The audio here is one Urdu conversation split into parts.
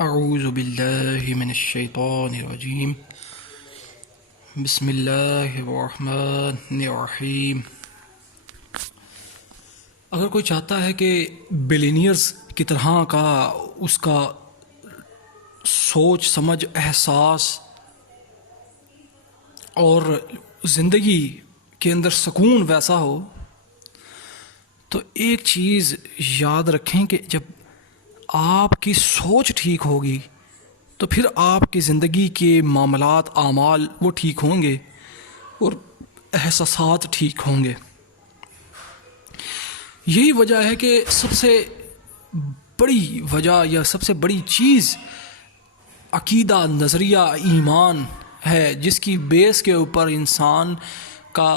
اعوذ باللہ من الشیطان الرجیم بسم اللہ الرحمن الرحیم۔ اگر کوئی چاہتا ہے کہ بلینئرز کی طرح کا اس کا سوچ سمجھ احساس اور زندگی کے اندر سکون ویسا ہو تو ایک چیز یاد رکھیں کہ جب آپ کی سوچ ٹھیک ہوگی تو پھر آپ کی زندگی کے معاملات اعمال وہ ٹھیک ہوں گے اور احساسات ٹھیک ہوں گے۔ یہی وجہ ہے کہ سب سے بڑی وجہ یا سب سے بڑی چیز عقیدہ، نظریہ، ایمان ہے، جس کی بیس کے اوپر انسان کا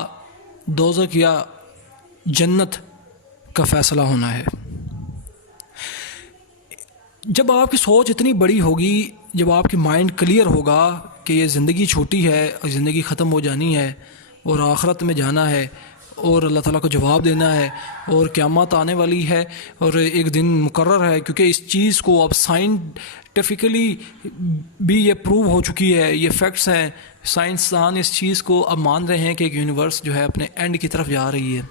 دوزخ یا جنت کا فیصلہ ہونا ہے۔ جب آپ کی سوچ اتنی بڑی ہوگی، جب آپ کی مائنڈ کلیئر ہوگا کہ یہ زندگی چھوٹی ہے اور زندگی ختم ہو جانی ہے اور آخرت میں جانا ہے اور اللہ تعالیٰ کو جواب دینا ہے اور قیامت آنے والی ہے اور ایک دن مقرر ہے، کیونکہ اس چیز کو اب سائنٹیفکلی بھی یہ پروو ہو چکی ہے، یہ فیکٹس ہیں، سائنسدان اس چیز کو اب مان رہے ہیں کہ ایک یونیورس جو ہے اپنے اینڈ کی طرف جا رہی ہے،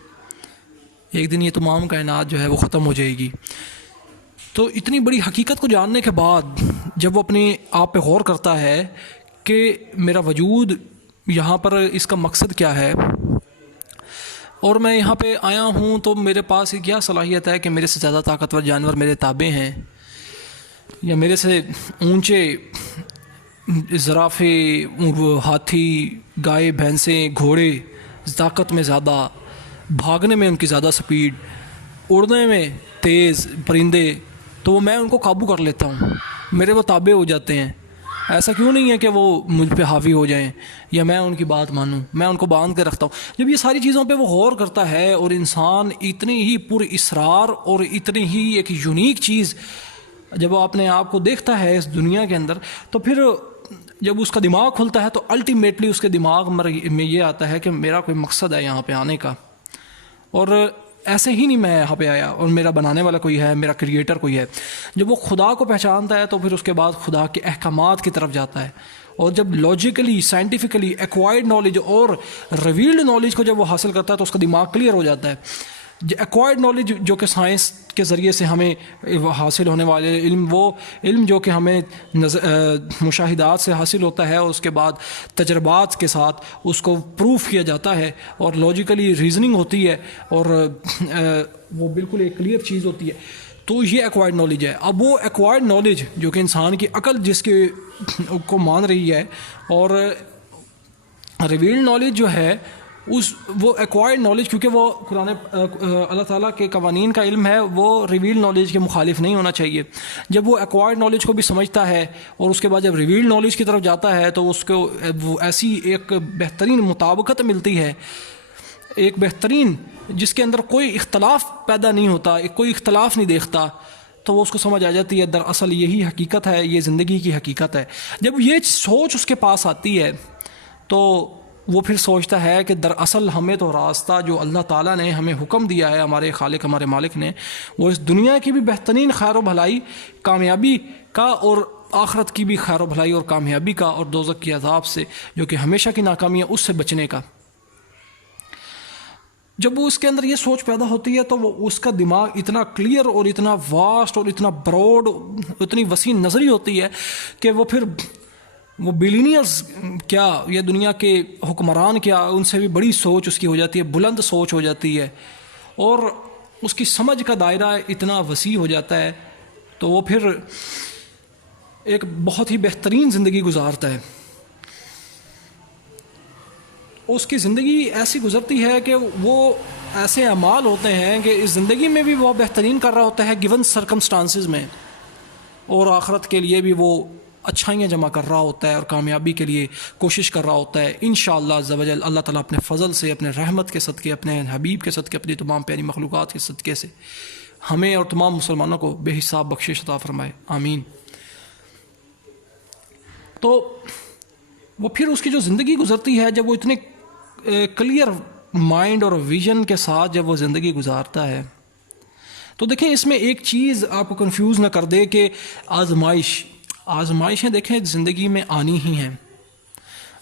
ایک دن یہ تمام کائنات جو ہے وہ ختم ہو جائے گی۔ تو اتنی بڑی حقیقت کو جاننے کے بعد جب وہ اپنے آپ پہ غور کرتا ہے کہ میرا وجود یہاں پر اس کا مقصد کیا ہے اور میں یہاں پہ آیا ہوں، تو میرے پاس کیا صلاحیت ہے کہ میرے سے زیادہ طاقتور جانور میرے تابع ہیں، یا میرے سے اونچے زرافے، ہاتھی، گائے، بھینسیں، گھوڑے طاقت میں زیادہ، بھاگنے میں ان کی زیادہ سپیڈ، اڑنے میں تیز پرندے، تو میں ان کو قابو کر لیتا ہوں، میرے وہ تابع ہو جاتے ہیں۔ ایسا کیوں نہیں ہے کہ وہ مجھ پہ حاوی ہو جائیں یا میں ان کی بات مانوں، میں ان کو باندھ کے رکھتا ہوں۔ جب یہ ساری چیزوں پہ وہ غور کرتا ہے اور انسان اتنی ہی پر اسرار اور اتنی ہی ایک یونیک چیز جب وہ اپنے آپ کو دیکھتا ہے اس دنیا کے اندر، تو پھر جب اس کا دماغ کھلتا ہے تو الٹیمیٹلی اس کے دماغ میں یہ آتا ہے کہ میرا کوئی مقصد ہے یہاں پہ آنے کا، اور ایسے ہی نہیں میں یہاں پہ آیا اور میرا بنانے والا کوئی ہے، میرا کریٹر کوئی ہے۔ جب وہ خدا کو پہچانتا ہے تو پھر اس کے بعد خدا کے احکامات کی طرف جاتا ہے، اور جب لاجیکلی، سائنٹیفکلی ایکوائرڈ نالج اور ریویلڈ نالج کو جب وہ حاصل کرتا ہے تو اس کا دماغ کلیئر ہو جاتا ہے۔ ایکوائرڈ نالج جو کہ سائنس کے ذریعے سے ہمیں حاصل ہونے والے علم، وہ علم جو کہ ہمیں مشاہدات سے حاصل ہوتا ہے اور اس کے بعد تجربات کے ساتھ اس کو پروف کیا جاتا ہے اور لاجیکلی ریزننگ ہوتی ہے اور وہ بالکل ایک کلیئر چیز ہوتی ہے، تو یہ ایکوائرڈ نالج ہے۔ اب وہ ایکوائرڈ نالج جو کہ انسان کی عقل جس کے کو مان رہی ہے، اور ریویلڈ نالج جو ہے وہ ایکوائرڈ نالج، کیونکہ وہ قرآن اللہ تعالیٰ کے قوانین کا علم ہے، وہ ریویل نالج کے مخالف نہیں ہونا چاہیے۔ جب وہ ایکوائرڈ نالج کو بھی سمجھتا ہے اور اس کے بعد جب ریویل نالج کی طرف جاتا ہے تو اس کو وہ ایسی ایک بہترین مطابقت ملتی ہے، ایک بہترین جس کے اندر کوئی اختلاف پیدا نہیں ہوتا، کوئی اختلاف نہیں دیکھتا، تو وہ اس کو سمجھ آ جاتی ہے دراصل یہی حقیقت ہے، یہ زندگی کی حقیقت ہے۔ جب یہ سوچ اس کے پاس آتی ہے تو وہ پھر سوچتا ہے کہ دراصل ہمیں تو راستہ جو اللہ تعالیٰ نے ہمیں حکم دیا ہے، ہمارے خالق، ہمارے مالک نے، وہ اس دنیا کی بھی بہترین خیر و بھلائی، کامیابی کا، اور آخرت کی بھی خیر و بھلائی اور کامیابی کا، اور دوزخ کی عذاب سے جو کہ ہمیشہ کی ناکامی ہے اس سے بچنے کا۔ جب وہ اس کے اندر یہ سوچ پیدا ہوتی ہے تو وہ اس کا دماغ اتنا کلیئر اور اتنا واسٹ اور اتنا براڈ، اتنی وسیع نظری ہوتی ہے کہ وہ پھر وہ بلینئرز کیا یا دنیا کے حکمران کیا، ان سے بھی بڑی سوچ اس کی ہو جاتی ہے، بلند سوچ ہو جاتی ہے، اور اس کی سمجھ کا دائرہ اتنا وسیع ہو جاتا ہے، تو وہ پھر ایک بہت ہی بہترین زندگی گزارتا ہے۔ اس کی زندگی ایسی گزرتی ہے کہ وہ ایسے اعمال ہوتے ہیں کہ اس زندگی میں بھی وہ بہترین کر رہا ہوتا ہے گیون سرکمسٹانسز میں، اور آخرت کے لیے بھی وہ اچھائیاں جمع کر رہا ہوتا ہے اور کامیابی کے لیے کوشش کر رہا ہوتا ہے۔ انشاءاللہ عز و جل اللہ تعالیٰ اپنے فضل سے، اپنے رحمت کے صدقے، اپنے حبیب کے صدقے، اپنی تمام پیاری مخلوقات کے صدقے سے ہمیں اور تمام مسلمانوں کو بے حساب بخشش عطا فرمائے، آمین۔ تو وہ پھر اس کی جو زندگی گزرتی ہے، جب وہ اتنے کلیئر مائنڈ اور ویژن کے ساتھ جب وہ زندگی گزارتا ہے، تو دیکھیں اس میں ایک چیز آپ کو کنفیوز نہ کر دے کہ آزمائش آزمائشیں دیکھیں زندگی میں آنی ہی ہیں،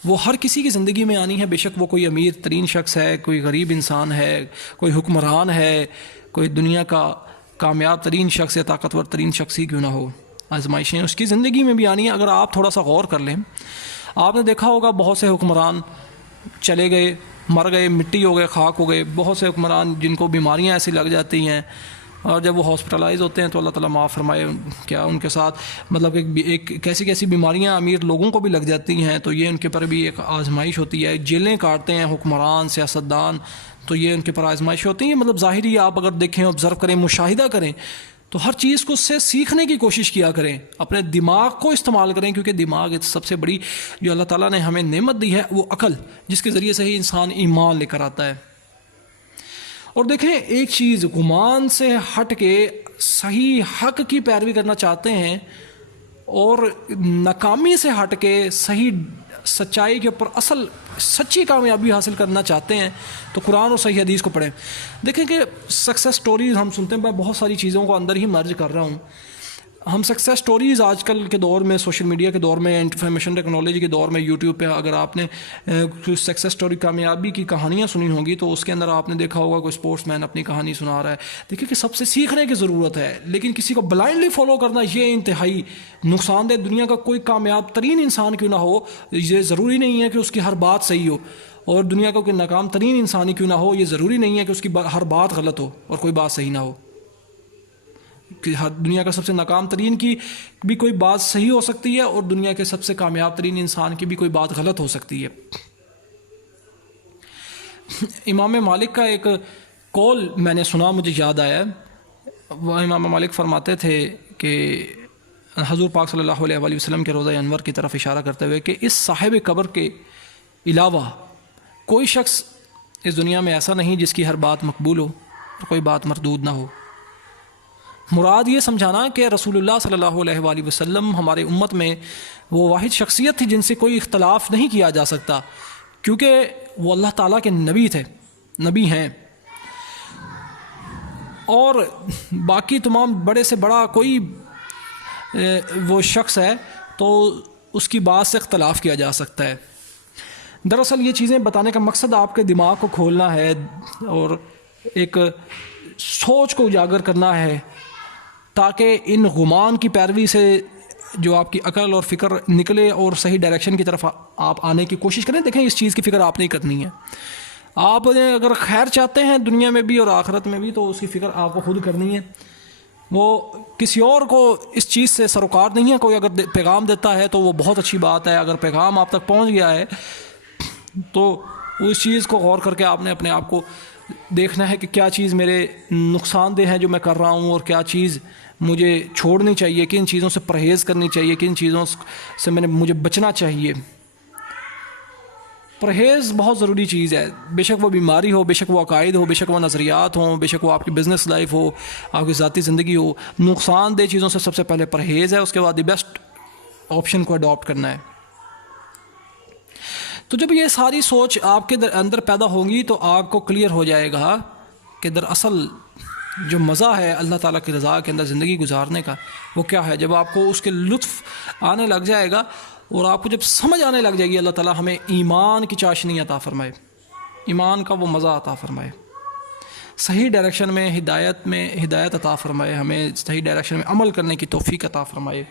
وہ ہر کسی کی زندگی میں آنی ہے، بے شک وہ کوئی امیر ترین شخص ہے، کوئی غریب انسان ہے، کوئی حکمران ہے، کوئی دنیا کا کامیاب ترین شخص یا طاقتور ترین شخص ہی کیوں نہ ہو، آزمائشیں اس کی زندگی میں بھی آنی ہیں۔ اگر آپ تھوڑا سا غور کر لیں، آپ نے دیکھا ہوگا بہت سے حکمران چلے گئے، مر گئے، مٹی ہو گئے، خاک ہو گئے، بہت سے حکمران جن کو بیماریاں ایسی لگ جاتی ہیں اور جب وہ ہاسپٹلائز ہوتے ہیں تو اللہ تعالیٰ معاف فرمائے کیا ان کے ساتھ مطلب ایک کیسی بیماریاں امیر لوگوں کو بھی لگ جاتی ہیں، تو یہ ان کے پر بھی ایک آزمائش ہوتی ہے۔ جیلیں کاٹتے ہیں حکمران، سیاستدان، تو یہ ان کے پر آزمائش ہوتی ہیں۔ مطلب ظاہری آپ اگر دیکھیں، آبزرو کریں، مشاہدہ کریں تو ہر چیز کو اس سے سیکھنے کی کوشش کیا کریں، اپنے دماغ کو استعمال کریں، کیونکہ دماغ سب سے بڑی جو اللہ تعالیٰ نے ہمیں نعمت دی ہے وہ عقل، جس کے ذریعے سے ہی انسان ایمان لے کر آتا ہے۔ اور دیکھیں ایک چیز، گمان سے ہٹ کے صحیح حق کی پیروی کرنا چاہتے ہیں اور ناکامی سے ہٹ کے صحیح سچائی کے اوپر اصل سچی کامیابی حاصل کرنا چاہتے ہیں تو قرآن اور صحیح حدیث کو پڑھیں۔ دیکھیں کہ سکسیس سٹوریز ہم سنتے ہیں، میں بہت ساری چیزوں کو اندر ہی مرج کر رہا ہوں۔ ہم سکسیس سٹوریز آج کل کے دور میں، سوشل میڈیا کے دور میں، انفارمیشن ٹیکنالوجی کے دور میں، یوٹیوب پہ اگر آپ نے سکسیس سٹوری کامیابی کی کہانیاں سنی ہوں گی تو اس کے اندر آپ نے دیکھا ہوگا کوئی اسپورٹس مین اپنی کہانی سنا رہا ہے۔ دیکھیں کہ سب سے سیکھنے کی ضرورت ہے، لیکن کسی کو بلائنڈلی فالو کرنا یہ انتہائی نقصان دہ۔ دنیا کا کوئی کامیاب ترین انسان کیوں نہ ہو، یہ ضروری نہیں ہے کہ اس کی ہر بات صحیح ہو، اور دنیا کا کوئی ناکام ترین انسان ہی کیوں نہ ہو، یہ ضروری نہیں ہے کہ اس کی ہر بات غلط ہو اور کوئی بات صحیح نہ ہو۔ کہ دنیا کا سب سے ناکام ترین کی بھی کوئی بات صحیح ہو سکتی ہے اور دنیا کے سب سے کامیاب ترین انسان کی بھی کوئی بات غلط ہو سکتی ہے۔ امام مالک کا ایک قول میں نے سنا، مجھے یاد آیا، وہ امام مالک فرماتے تھے کہ حضور پاک صلی اللہ علیہ وآلہ وسلم کے روضہ انور کی طرف اشارہ کرتے ہوئے کہ اس صاحب قبر کے علاوہ کوئی شخص اس دنیا میں ایسا نہیں جس کی ہر بات مقبول ہو اور کوئی بات مردود نہ ہو۔ مراد یہ سمجھانا کہ رسول اللہ صلی اللہ علیہ وآلہ وسلم ہمارے امت میں وہ واحد شخصیت تھی جن سے کوئی اختلاف نہیں کیا جا سکتا، کیونکہ وہ اللہ تعالیٰ کے نبی تھے، نبی ہیں، اور باقی تمام بڑے سے بڑا کوئی وہ شخص ہے تو اس کی بات سے اختلاف کیا جا سکتا ہے۔ دراصل یہ چیزیں بتانے کا مقصد آپ کے دماغ کو کھولنا ہے اور ایک سوچ کو اجاگر کرنا ہے، تاکہ ان گمان کی پیروی سے جو آپ کی عقل اور فکر نکلے اور صحیح ڈائریکشن کی طرف آپ آنے کی کوشش کریں۔ دیکھیں اس چیز کی فکر آپ نہیں کرنی ہے، آپ اگر خیر چاہتے ہیں دنیا میں بھی اور آخرت میں بھی تو اس کی فکر آپ کو خود کرنی ہے، وہ کسی اور کو اس چیز سے سروکار نہیں ہے۔ کوئی اگر پیغام دیتا ہے تو وہ بہت اچھی بات ہے، اگر پیغام آپ تک پہنچ گیا ہے تو اس چیز کو غور کر کے آپ نے اپنے آپ کو دیکھنا ہے کہ کیا چیز میرے نقصان دہ ہے جو میں کر رہا ہوں اور کیا چیز مجھے چھوڑنی چاہیے، کن چیزوں سے پرہیز کرنی چاہیے، کن چیزوں سے مجھے بچنا چاہیے۔ پرہیز بہت ضروری چیز ہے، بے شک وہ بیماری ہو، بے شک وہ عقائد ہو، بے شک وہ نظریات ہوں، بے شک وہ آپ کی بزنس لائف ہو، آپ کی ذاتی زندگی ہو۔ نقصان دہ چیزوں سے سب سے پہلے پرہیز ہے، اس کے بعد دی بیسٹ آپشن کو اڈاپٹ کرنا ہے۔ تو جب یہ ساری سوچ آپ کے اندر پیدا ہوگی تو آپ کو کلیئر ہو جائے گا کہ دراصل جو مزہ ہے اللہ تعالیٰ کی رضا کے اندر زندگی گزارنے کا وہ کیا ہے۔ جب آپ کو اس کے لطف آنے لگ جائے گا اور آپ کو جب سمجھ آنے لگ جائے گی، اللہ تعالیٰ ہمیں ایمان کی چاشنی عطا فرمائے، ایمان کا وہ مزہ عطا فرمائے، صحیح ڈائریکشن میں ہدایت عطا فرمائے، ہمیں صحیح ڈائریکشن میں عمل کرنے کی توفیق عطا فرمائے،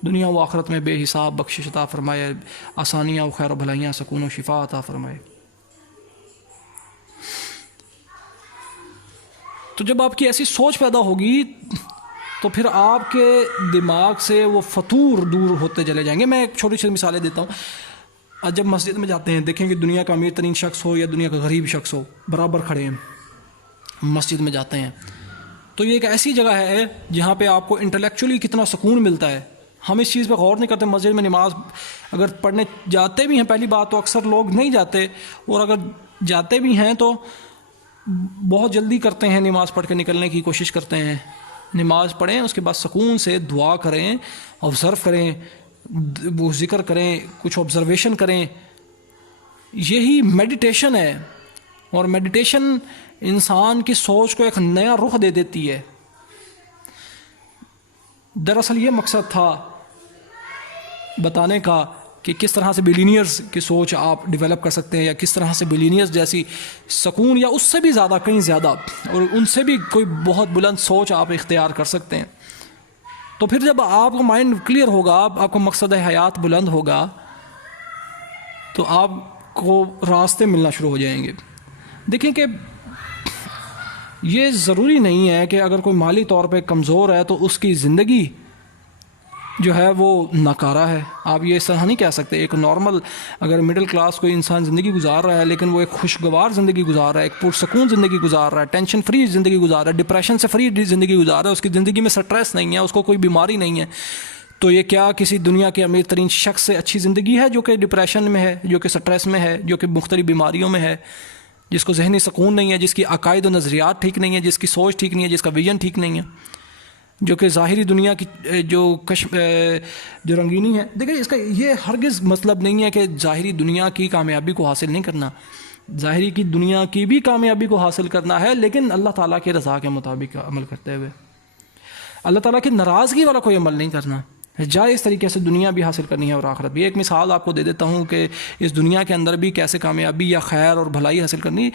دنیا و آخرت میں بے حساب بخشش عطا فرمائے، آسانیاں و خیر و بھلائیاں، سکون و شفا عطا فرمائے۔ تو جب آپ کی ایسی سوچ پیدا ہوگی تو پھر آپ کے دماغ سے وہ فطور دور ہوتے چلے جائیں گے۔ میں ایک چھوٹی سی مثالیں دیتا ہوں۔ جب مسجد میں جاتے ہیں، دیکھیں کہ دنیا کا امیر ترین شخص ہو یا دنیا کا غریب شخص ہو، برابر کھڑے ہیں، مسجد میں جاتے ہیں تو یہ ایک ایسی جگہ ہے جہاں پہ آپ کو انٹلیکچولی کتنا سکون ملتا ہے۔ ہم اس چیز پہ غور نہیں کرتے۔ مسجد میں نماز اگر پڑھنے جاتے بھی ہیں، پہلی بات تو اکثر لوگ نہیں جاتے، اور اگر جاتے بھی ہیں تو بہت جلدی کرتے ہیں، نماز پڑھ کے نکلنے کی کوشش کرتے ہیں۔ نماز پڑھیں، اس کے بعد سکون سے دعا کریں، آبزرو کریں، وہ ذکر کریں، کچھ آبزرویشن کریں۔ یہی میڈیٹیشن ہے، اور میڈیٹیشن انسان کی سوچ کو ایک نیا رخ دے دیتی ہے۔ دراصل یہ مقصد تھا بتانے کا کہ کس طرح سے بلینئرز کی سوچ آپ ڈیولپ کر سکتے ہیں، یا کس طرح سے بلینئرز جیسی سکون یا اس سے بھی زیادہ کہیں زیادہ اور ان سے بھی کوئی بہت بلند سوچ آپ اختیار کر سکتے ہیں. تو پھر جب آپ کو مائنڈ کلیئر ہوگا، آپ کو مقصد حیات بلند ہوگا، تو آپ کو راستے ملنا شروع ہو جائیں گے. دیکھیں کہ یہ ضروری نہیں ہے کہ اگر کوئی مالی طور پہ کمزور ہے تو اس کی زندگی جو ہے وہ ناکارہ ہے. آپ یہ اس طرح نہیں کہہ سکتے. ایک نارمل اگر مڈل کلاس کوئی انسان زندگی گزار رہا ہے، لیکن وہ ایک خوشگوار زندگی گزار رہا ہے، ایک پرسکون زندگی گزار رہا ہے، ٹینشن فری زندگی گزار رہا ہے، ڈپریشن سے فری زندگی گزار رہا ہے، اس کی زندگی میں سٹریس نہیں ہے، اس کو کوئی بیماری نہیں ہے، تو یہ کیا کسی دنیا کے امیر ترین شخص سے اچھی زندگی ہے جو کہ ڈپریشن میں ہے، جو کہ سٹریس میں ہے، جو کہ مختلف بیماریوں میں ہے، جس کو ذہنی سکون نہیں ہے، جس کی عقائد و نظریات ٹھیک نہیں ہے، جس کی سوچ ٹھیک نہیں ہے، جس کا ویژن ٹھیک نہیں ہے، جو کہ ظاہری دنیا کی جو رنگینی ہے. دیکھیں اس کا یہ ہرگز مطلب نہیں ہے کہ ظاہری دنیا کی کامیابی کو حاصل نہیں کرنا. ظاہری کی دنیا کی بھی کامیابی کو حاصل کرنا ہے، لیکن اللہ تعالیٰ کے رضا کے مطابق عمل کرتے ہوئے. اللہ تعالیٰ کی ناراضگی والا کوئی عمل نہیں کرنا. جائز طریقے سے دنیا بھی حاصل کرنی ہے اور آخرت بھی. ایک مثال آپ کو دے دیتا ہوں کہ اس دنیا کے اندر بھی کیسے کامیابی یا خیر اور بھلائی حاصل کرنی.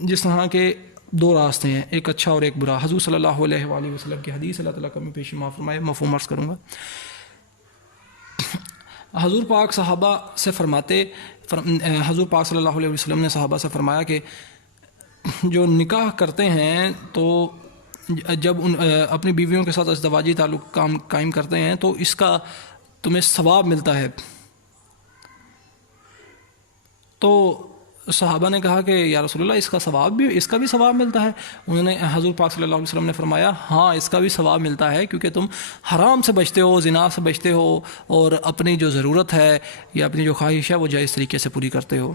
جس طرح کے دو راستے ہیں، ایک اچھا اور ایک برا. حضور صلی اللہ علیہ وآلہ وسلم کی حدیث، اللہ تعالیٰ کا میں پیش فرمائے، مفہوم عرض کروں گا. حضور پاک صحابہ سے فرماتے، حضور پاک صلی اللہ علیہ وسلم نے صحابہ سے فرمایا کہ جو نکاح کرتے ہیں تو جب اپنی بیویوں کے ساتھ ازدواجی تعلق قائم کرتے ہیں تو اس کا تمہیں ثواب ملتا ہے. تو صحابہ نے کہا کہ یا رسول اللہ اس کا بھی ثواب ملتا ہے؟ انہوں نے حضور پاک صلی اللہ علیہ وسلم نے فرمایا ہاں اس کا بھی ثواب ملتا ہے، کیونکہ تم حرام سے بچتے ہو، زنا سے بچتے ہو، اور اپنی جو ضرورت ہے یا اپنی جو خواہش ہے وہ جائز طریقے سے پوری کرتے ہو.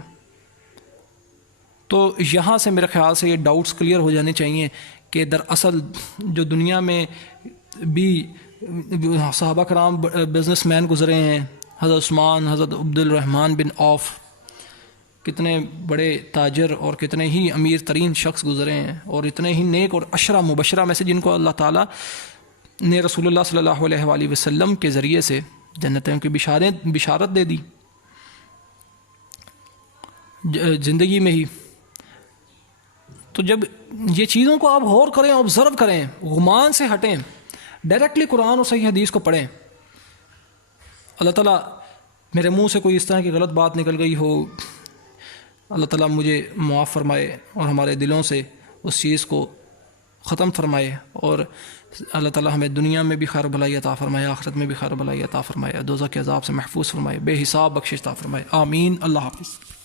تو یہاں سے میرے خیال سے یہ ڈاؤٹس کلیئر ہو جانے چاہیے کہ دراصل جو دنیا میں بھی صحابہ کرام بزنس مین گزرے ہیں، حضرت عثمان، حضرت عبد الرحمن بن عوف، کتنے بڑے تاجر اور کتنے ہی امیر ترین شخص گزرے ہیں، اور اتنے ہی نیک اور عشرہ مبشرہ میں سے جن کو اللہ تعالیٰ نے رسول اللہ صلی اللہ علیہ وآلہ وسلم کے ذریعے سے جنتوں کی بشارت دے دی زندگی میں ہی. تو جب یہ چیزوں کو آپ غور کریں، آبزرو کریں، گمان سے ہٹیں، ڈائریکٹلی قرآن اور صحیح حدیث کو پڑھیں. اللہ تعالیٰ میرے منہ سے کوئی اس طرح کی غلط بات نکل گئی ہو، اللہ تعالیٰ مجھے معاف فرمائے اور ہمارے دلوں سے اس چیز کو ختم فرمائے، اور اللہ تعالیٰ ہمیں دنیا میں بھی خیر و بھلائی عطا فرمائے، آخرت میں بھی خیر و بھلائی عطا فرمائے، دوزخ کے عذاب سے محفوظ فرمائے، بے حساب بخشش عطا فرمائے. آمین. اللہ حافظ.